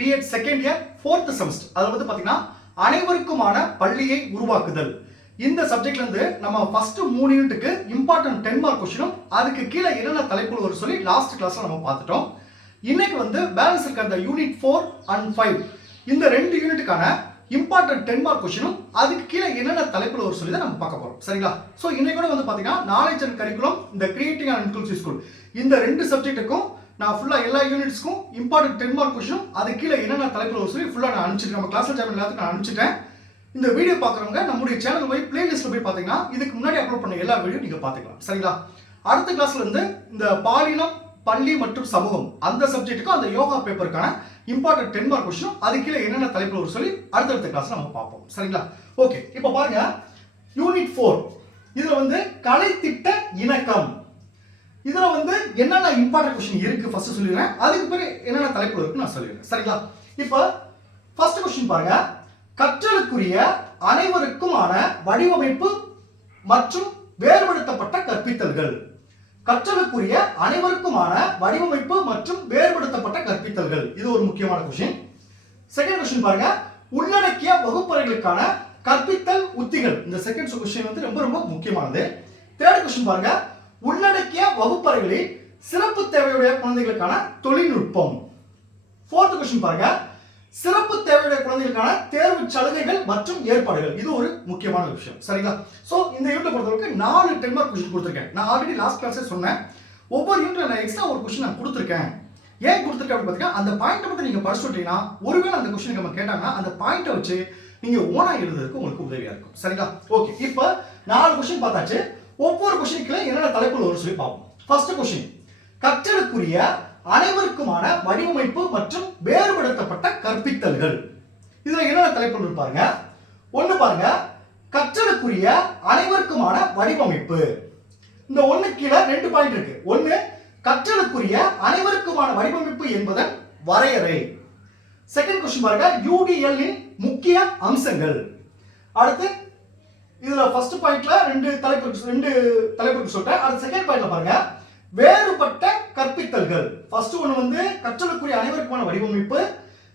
B Ed second year fourth semester அதில் வந்து பார்த்தீங்கன்னா அனைவருக்குமான பள்ளியை உருவாக்குதல். இந்த சப்ஜெக்ட்லேருந்து நம்ம ஃபர்ஸ்ட் மூணு யூனிட்டுக்கு இம்பார்ட்டன்ட் டென் மார்க் கொஸ்டினும் அதுக்கு கீழே என்னென்ன தலைப்புகள் வரும் சொல்லி லாஸ்ட் கிளாஸில் நம்ம பார்த்துட்டோம். இன்னைக்கு வந்து பேலன்ஸ் இருக்க அந்த யூனிட் ஃபோர் அண்ட் ஃபைவ் இந்த ரெண்டு யூனிட்டுக்கான இம்பார்ட்டன்ட் டென் மார்க் கொஸ்டினும் அதுக்கு கீழே என்னென்ன தலைப்பில் ஒரு சொல்லி தான் நம்ம பார்க்க போறோம். சரிங்களா? ஸோ இன்னைக்கு கூட வந்து பார்த்தீங்கன்னா நாலேஜ் அண்ட் கரிக்குலம் இந்த கிரியேட்டிங் அண்ட் இன்க்ளூசிவ் ஸ்கூல் இந்த ரெண்டு சப்ஜெக்ட்டுக்கும் நான் ஃபுல்லாக எல்லா யூனிட்ஸ்க்கும் இம்பார்ட்டன்ட் டென் மார்க் கொஸ்டினும் அது கீழே என்னென்ன தலைப்பில் சொல்லி ஃபுல்லாக நான் அனுப்பிச்சிட்டேன் நம்ம கிளாஸில் ஜாமின் எல்லாத்துக்கும் நான் அனுப்பிச்சிட்டேன். இந்த வீடியோ பார்க்குறவங்க நம்முடைய சேனல் போய் பிளேலிஸ்ட்டில் போய் பார்த்தீங்கன்னா இதுக்கு முன்னாடி அப்லோட் பண்ண எல்லா வீடியோ நீங்கள் பார்த்துக்கலாம். சரிங்களா? அடுத்த கிளாஸ்ல இருந்து இந்த பாலினம் பள்ளி மற்றும் சமூகம் அந்த சப்ஜெக்ட்டுக்கும் அந்த யோகா பேப்பருக்கான இம்பார்ட்டன்ட் டென் மார்க் கொஸ்டினும் அது கீழே என்னென்ன தலைப்பில் ஒரு சொல்லி அடுத்தடுத்த கிளாஸ் நம்ம பார்ப்போம். சரிங்களா? ஓகே இப்போ பாருங்க யூனிட் ஃபோர் இதில் வந்து கலைத்திட்ட இணக்கம். இதில் வந்து என்னென்ன இம்பார்ட்டன்ட் கொஸ்டின் இருக்கு ஃபர்ஸ்ட் சொல்லிடுறேன். அதுக்கு பிறகு என்னென்ன தலைப்பு இருக்குன்னு நான் சொல்லிடுறேன். சரிங்களா? இப்போ ஃபர்ஸ்ட் கொஸ்டின் பாருங்க. கற்றலுக்குரிய அனைவருக்குமான வடிவமைப்பு மற்றும் வேறுபடுத்தப்பட்ட கற்பித்தல்கள். கற்றலுக்குரிய அனைவருக்குமான வடிவமைப்பு மற்றும் வேறுபடுத்தப்பட்ட கற்பித்தல்கள். இது ஒரு முக்கியமான கொஸ்டின் செகண்ட் கொஸ்டின் பாருங்க. உள்ளடக்கிய வகுப்பறைகளுக்கான கற்பித்தல் உத்திகள். இந்த செகண்ட் கொஸ்டின் வந்து ரொம்ப ரொம்ப முக்கியமானது. தேர்ட் கொஸ்டின் பாருங்க. உள்ளடக்கிய வகுப்பறைகளில் சிறப்பு தேவையுடைய குழந்தைகளுக்கான தொழில்நுட்பம். ஃபோர்த் கொஸ்டின் பாருங்க. சிறப்பு தேவையுடைய குழந்தைகளுக்கான தேர்வு சலுகைகள் மற்றும் ஏற்பாடுகள். இது ஒரு முக்கியமான விஷயம். சரிங்களா? ஸோ இந்த யூனிட்டை பொறுத்தவரைக்கும் நாலு டென்மார்க் கொஸ்டின் கொடுத்துருக்கேன். நான் ஆல்ரெடி லாஸ்ட் கிளாஸே சொன்னேன். ஒவ்வொரு யூனிட்ல நான் எக்ஸ்ட்ரா ஒரு கொஸ்டின் நான் கொடுத்துருக்கேன். ஏன் கொடுத்துருக்கேன் அப்படின்னு பார்த்தீங்கன்னா அந்த பாயிண்ட்டை மட்டும் நீங்கள் படிச்சுட்டீங்கன்னா ஒருவேளை அந்த கொஸ்டின் நம்ம கேட்டாங்கன்னா அந்த பாயிண்ட்டை வச்சு நீங்கள் ஓனா எழுதுறதுக்கு உங்களுக்கு உதவியாக இருக்கும். சரிங்களா? ஓகே இப்போ நாலு கொஸ்டின் பார்த்தாச்சு. ஒவ்வொரு கொஸ்டினுக்குள்ள என்னென்ன தலைப்புகள் வரும் சொல்லி பார்ப்போம். ஃபர்ஸ்ட் கொஷின் கற்றலுக்குரிய அனைவருக்குமான வடிவமைப்பு மற்றும் வேறுபடுத்தப்பட்ட கற்பித்தல்கள். இதுல என்னென்ன தலைப்புகள் இருக்கு பாருங்க. பாருங்க. கற்றலுக்குரிய அனைவருக்குமான வடிவமைப்பு. இந்த ஒன்று கீழே ரெண்டு பாயிண்ட் இருக்கு. ஒன்று கற்றலுக்குரிய அனைவருக்குமான வடிவமைப்பு என்பதன் வரையறை. செகண்ட் கொஸ்டின் பாருங்க. யூடிஎல்லின் முக்கிய அம்சங்கள். அடுத்து இதுல ஃபர்ஸ்ட் பாயிண்ட்ல ரெண்டு தலைப்பு ரெண்டு தலைப்பு சொல்லிட்டேன் அது செகண்ட் பாயிண்ட்ல பாருங்க. வேறுபட்ட கற்பித்தல்கள். ஃபர்ஸ்ட் ஒன்று வந்து கற்றலுக்குரிய அனைவருக்குமான வடிவமைப்பு.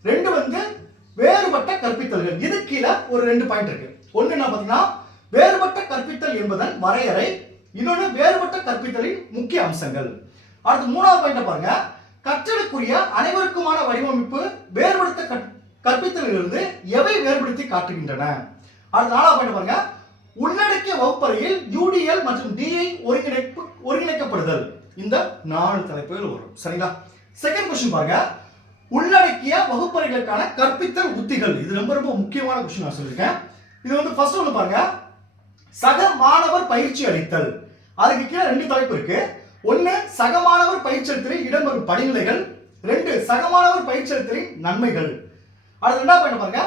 ரெண்டு வந்து வேறுபட்ட கற்பித்தல்கள். இது கீழே ஒரு ரெண்டு பாயிண்ட் இருக்கு. ஒன்று என்ன பார்த்தீங்கன்னா வேறுபட்ட கற்பித்தல் என்பதன் வரையறை. இன்னொன்று வேறுபட்ட கற்பித்தலின் முக்கிய அம்சங்கள். அடுத்து மூணாவது பாயிண்ட் பாருங்க. கற்றலுக்குரிய அனைவருக்குமான வடிவமைப்பு வேறுபடுத்த கற்- கற்பித்தலிலிருந்து எவை வேறுபடுத்தி காட்டுகின்றன? அடுத்து நாலாவது பாயிண்ட் பாருங்க. உள்ளடக்கிய வகுப்பறையில் யூடிஎல் மற்றும் டிஐ ஒருங்கிணைப்பு ஒருங்கிணைக்கப்படுதல். இந்த நாலு தலைப்புகள் வரும். சரிங்களா? செகண்ட் கொஸ்டின் பாருங்க. உள்ளடக்கிய வகுப்பறைகளுக்கான கற்பித்தல் உத்திகள். இது ரொம்ப ரொம்ப முக்கியமான கொஸ்டின் நான் சொல்லியிருக்கேன். இது வந்து ஃபர்ஸ்ட் ஒன்று பாருங்க. சக மாணவர் பயிற்சி அளித்தல். அதுக்கு கீழே ரெண்டு தலைப்பு இருக்கு. ஒன்று சக மாணவர் பயிற்சி அளித்தலில் இடம்பெறும் படிநிலைகள். ரெண்டு சக மாணவர் பயிற்சி அளித்தலின் நன்மைகள். அடுத்து ரெண்டாவது பாயிண்ட் பாருங்க.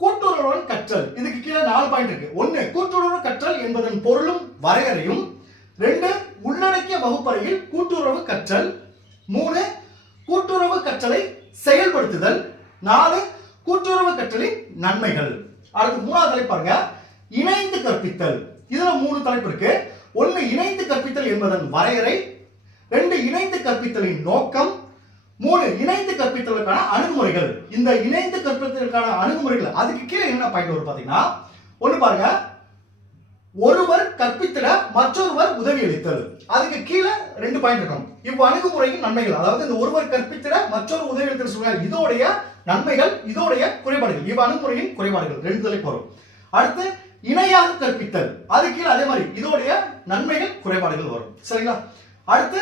கூட்டுறவுடன் கற்றல். இதுக்கு கீழே நாலு பாயிண்ட் இருக்கு. ஒன்னு கூட்டுறவு கற்றல் என்பதன் பொருளும் வரையறையும். ரெண்டு உள்ளடக்கிய வகுப்பறையில் கூட்டுறவு கற்றல். மூணு கூட்டுறவு கற்றலை செயல்படுத்துதல். நாலு கூட்டுறவு கற்றலின் நன்மைகள். அடுத்து மூணாவது தலைப்பு பாருங்க. இணைந்து கற்பித்தல். இதுல மூணு தலைப்பு இருக்கு. ஒன்னு இணைந்து கற்பித்தல் என்பதன் வரையறை. ரெண்டு இணைந்து கற்பித்தலின் நோக்கம். மூணு இணைந்து கற்பித்தலுக்கான அணுகுமுறைகள். இந்த இணைந்து கற்பித்தலுக்கான அணுகுமுறைகள் அதுக்கு கீழே என்ன பாயிண்ட் வரும் பாத்தீங்கன்னா ஒண்ணு பாருங்க. ஒருவர் கற்பித்திட மற்றொருவர் உதவி அளித்தல். அதுக்கு கீழே ரெண்டு பாயிண்ட் இருக்கும் இவ் அணுகுமுறையின் நன்மைகள் அதாவது இந்த ஒருவர் கற்பித்திட மற்றொரு உதவி அளித்தல் சொல்றாங்க இதோடைய நன்மைகள் இதோடைய குறைபாடுகள் இவ் அணுகுமுறையின் குறைபாடுகள் ரெண்டு தலைப்பு வரும் அடுத்து இணையாக கற்பித்தல் அது கீழே அதே மாதிரி இதோடைய நன்மைகள் குறைபாடுகள் வரும். சரிங்களா? அடுத்து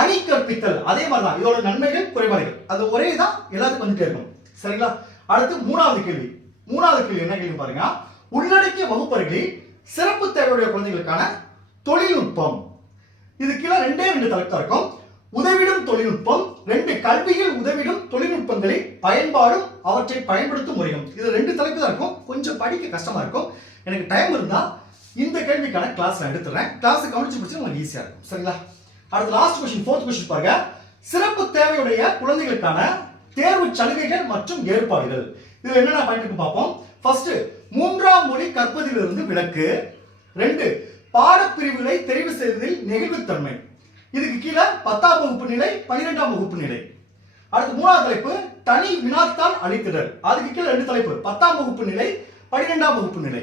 அணி கற்பித்தல் அதே மாதிரி தான் இதோட நன்மைகள் குறைபாடுகள். அது ஒரே தான் எல்லாத்துக்கும் வந்துட்டே இருக்கும் சரிங்களா? அடுத்து மூணாவது கேள்வி. மூணாவது கேள்வி என்ன கேள்வி பாருங்க? உள்ளடக்கிய வகுப்பறைகளில் சிறப்பு தேவையுடைய குழந்தைகளுக்கான தொழில்நுட்பம். இது கீழே ரெண்டே ரெண்டு தலைப்பு இருக்கும். உதவிடும் தொழில்நுட்பம் ரெண்டு கல்வியில் உதவிடும் தொழில்நுட்பங்களின் பயன்பாடும் அவற்றை பயன்படுத்தும் முறையும். இது ரெண்டு தலைப்பு தான் இருக்கும். கொஞ்சம் படிக்க கஷ்டமா இருக்கும். எனக்கு டைம் இருந்தா இந்த கேள்விக்கான கிளாஸ் நான் எடுத்துறேன் கிளாஸ் கவனிச்சு பிடிச்சி உங்களுக்கு ஈஸியா இருக்கும். சரிங்களா? அடுத்து லாஸ்ட் கொஸ்டின் ஃபோர்த் கொஸ்டின் பாருங்க. சிறப்பு தேவையுடைய குழந்தைகளுக்கான தேர்வு சலுகைகள் மற்றும் ஏற்பாடுகள். இதுல என்னென்ன பாயிண்ட் பார்ப்போம். ஃபர்ஸ்ட் மூன்றாம் மொழி கற்பதிலிருந்து விலக்கு. ரெண்டு பாடப்பிரிவுகளை தெரிவு செய்வதில் நெகிழ்வுத்தன்மை. இதுக்கு கீழே பத்தாம் வகுப்பு நிலை பனிரெண்டாம் வகுப்பு நிலை. அடுத்து மூணாவது தலைப்பு தனி வினாத்தால் அளித்திடல். அதுக்கு கீழே ரெண்டு தலைப்பு பத்தாம் வகுப்பு நிலை பனிரெண்டாம் வகுப்பு நிலை.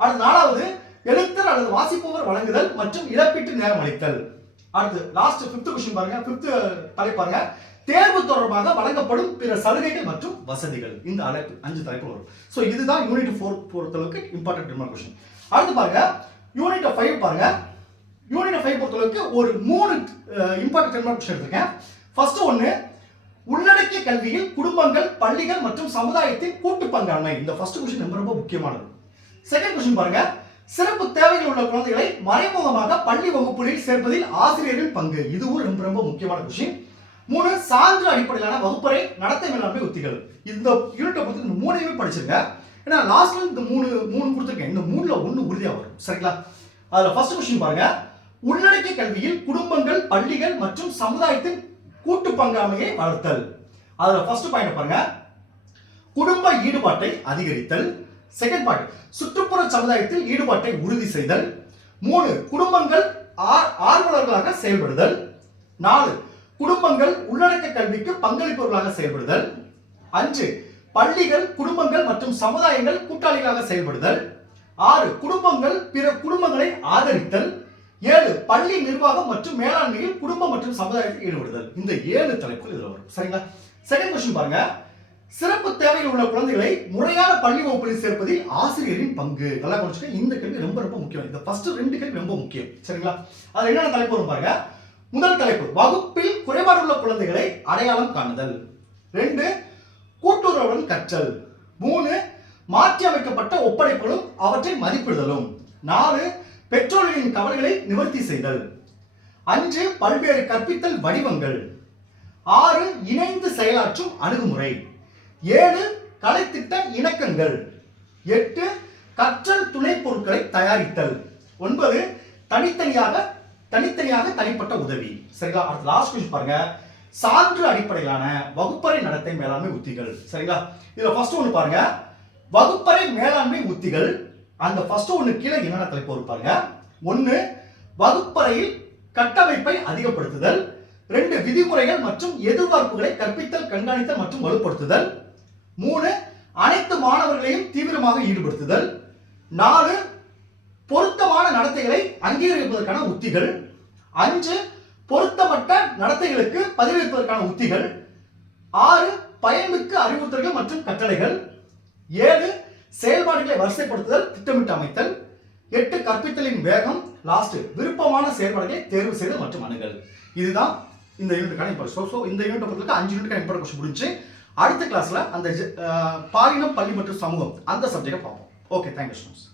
அடுத்து நாலாவது எழுத்தர் அல்லது வாசிப்பவர் வழங்குதல் மற்றும் இழப்பீட்டு நேரம் அளித்தல். அடுத்து லாஸ்ட் ஃபிஃப்த் கொஸ்டின் பாருங்க ஃபிஃப்த் தலை பாருங்க. தேர்வு தொடர்பாக வழங்கப்படும் பிற சலுகைகள் மற்றும் வசதிகள். இந்த அழைப்பு அஞ்சு தலைப்பு வரும். ஸோ இதுதான் யூனிட் ஃபோர் பொறுத்தளவுக்கு இம்பார்ட்டன்ட் கொஸ்டின் அடுத்து பாருங்க யூனிட் ஃபைவ் பாருங்க. யூனிட் ஃபைவ் பொறுத்தளவுக்கு ஒரு மூணு இம்பார்ட்டன்ட் கொஸ்டின் எடுத்திருக்கேன். ஃபர்ஸ்ட் ஒன்று உள்ளடக்கிய கல்வியில் குடும்பங்கள் பள்ளிகள் மற்றும் சமுதாயத்தின் கூட்டு பங்காண்மை. இந்த ஃபர்ஸ்ட் கொஸ்டின் ரொம்ப ரொம்ப முக்கியமானது. செகண்ட் கொஸ்டின் பாருங்க சிறப்பு தேவைகள் உள்ள குழந்தைகளை மறைமுகமாக பள்ளி வகுப்புகளில் சேர்ப்பதில் ஆசிரியரின் பங்கு. இதுவும் ரொம்ப ரொம்ப முக்கியமான விஷயம். மூணு சான்று அடிப்படையிலான வகுப்பறை நடத்தை மேலாண்மை உத்திகள். இந்த யூனிட்டை பொறுத்து இந்த மூணையுமே படிச்சிருங்க. ஏன்னா லாஸ்ட்ல இந்த மூணு மூணு கொடுத்துருக்கேன். இந்த மூணுல ஒன்று உறுதியாக வரும். சரிங்களா? அதில் ஃபர்ஸ்ட் கொஸ்டின் பாருங்க. உள்ளடக்கிய கல்வியில் குடும்பங்கள் பள்ளிகள் மற்றும் சமுதாயத்தின் கூட்டு பங்காமையை வளர்த்தல். அதில் ஃபர்ஸ்ட் பாயிண்ட் பாருங்க. குடும்ப ஈடுபாட்டை அதிகரித்தல். செகண்ட் பாயிண்ட் சுற்றுப்புற சமுதாயத்தில் ஈடுபாட்டை உறுதி செய்தல். மூணு குடும்பங்கள் ஆர்- ஆர்வலர்களாக செயல்படுதல். நாலு குடும்பங்கள் உள்ளடக்க கல்விக்கு பங்களிப்பவர்களாக செயல்படுதல். அஞ்சு பள்ளிகள் குடும்பங்கள் மற்றும் சமுதாயங்கள் கூட்டாளிகளாக செயல்படுதல். ஆறு குடும்பங்கள் பிற குடும்பங்களை ஆதரித்தல். ஏழு பள்ளி நிர்வாகம் மற்றும் மேலாண்மையில் குடும்பம் மற்றும் சமுதாயத்தில் ஈடுபடுதல். இந்த ஏழு தலைப்புகள் இதில் வரும். சரிங்களா? செகண்ட் கொஸ்டின் பாருங்க. சிறப்பு தேவைகள் உள்ள குழந்தைகளை முறையான பள்ளி வகுப்பில் சேர்ப்பதில் ஆசிரியரின் பங்கு. நல்லா கொஞ்சம் இந்த கேள்வி ரொம்ப ரொம்ப முக்கியம். இந்த ஃபர்ஸ்ட் ரெண்டு கேள்வி ரொம்ப முக்கியம். சரிங்களா? அது என்னென்ன தலைப்பு வரும் பாருங்க. முதல் தலைப்பு வகுப்பில் குறைபாடு உள்ள குழந்தைகளை அடையாளம் காணுதல். ரெண்டு கூட்டுறவுடன் கற்றல். மூணு மாற்றி அமைக்கப்பட்ட ஒப்படைப்புகளும் அவற்றை மதிப்பிடுதலும். நாலு பெற்றோர்களின் கவலைகளை நிவர்த்தி செய்தல். அஞ்சு பல்வேறு கற்பித்தல் வடிவங்கள். ஆறு இணைந்து செயலாற்றும் அணுகுமுறை. ஏழு கலைத்திட்ட இணக்கங்கள். எட்டு கற்றல் துணை பொருட்களை தயாரித்தல். ஒன்பது தனித்தனியாக தனித்தனியாக தனிப்பட்ட உதவி. சரிங்களா? அடுத்த லாஸ்ட் கொஸ்டின் பாருங்க. சான்று அடிப்படையிலான வகுப்பறை நடத்தை மேலாண்மை உத்திகள். சரிங்களா? இதுல ஃபர்ஸ்ட் ஒன்று பாருங்க. வகுப்பறை மேலாண்மை உத்திகள். அந்த ஃபர்ஸ்ட் ஒன்று கீழே என்னென்ன தலைப்பு பாருங்க. ஒன்று வகுப்பறையில் கட்டமைப்பை அதிகப்படுத்துதல். ரெண்டு விதிமுறைகள் மற்றும் எதிர்பார்ப்புகளை கற்பித்தல் கண்காணித்தல் மற்றும் வலுப்படுத்துதல். மூணு அனைத்து மாணவர்களையும் தீவிரமாக ஈடுபடுத்துதல். நாலு பொருத்தமான நடத்தைகளை அங்கீகரிப்பதற்கான உத்திகள். அஞ்சு பொருத்தப்பட்ட நடத்தைகளுக்கு பதிலளிப்பதற்கான உத்திகள். ஆறு பயன்மிக்க அறிவுறுத்தல்கள் மற்றும் கட்டளைகள். ஏழு செயல்பாடுகளை வரிசைப்படுத்துதல் திட்டமிட்டு அமைத்தல். எட்டு கற்பித்தலின் வேகம். லாஸ்ட் விருப்பமான செயல்பாடுகளை தேர்வு செய்தல் மற்றும் அணுகல். இதுதான் இந்த யூனிட்டுக்கான இம்பார்ட்டன் ஸோ இந்த யூனிட் பொறுத்தவரைக்கும் அஞ்சு யூனிட்டுக்கான இம்பார்ட்டன் கொஸ்டின் முடிஞ்சு அடுத்த கிளாஸ்ல அந்த பாலினம் பள்ளி மற்றும் சமூகம் அந்த சப்ஜெக்டை பார்ப்போம். Okay thank you students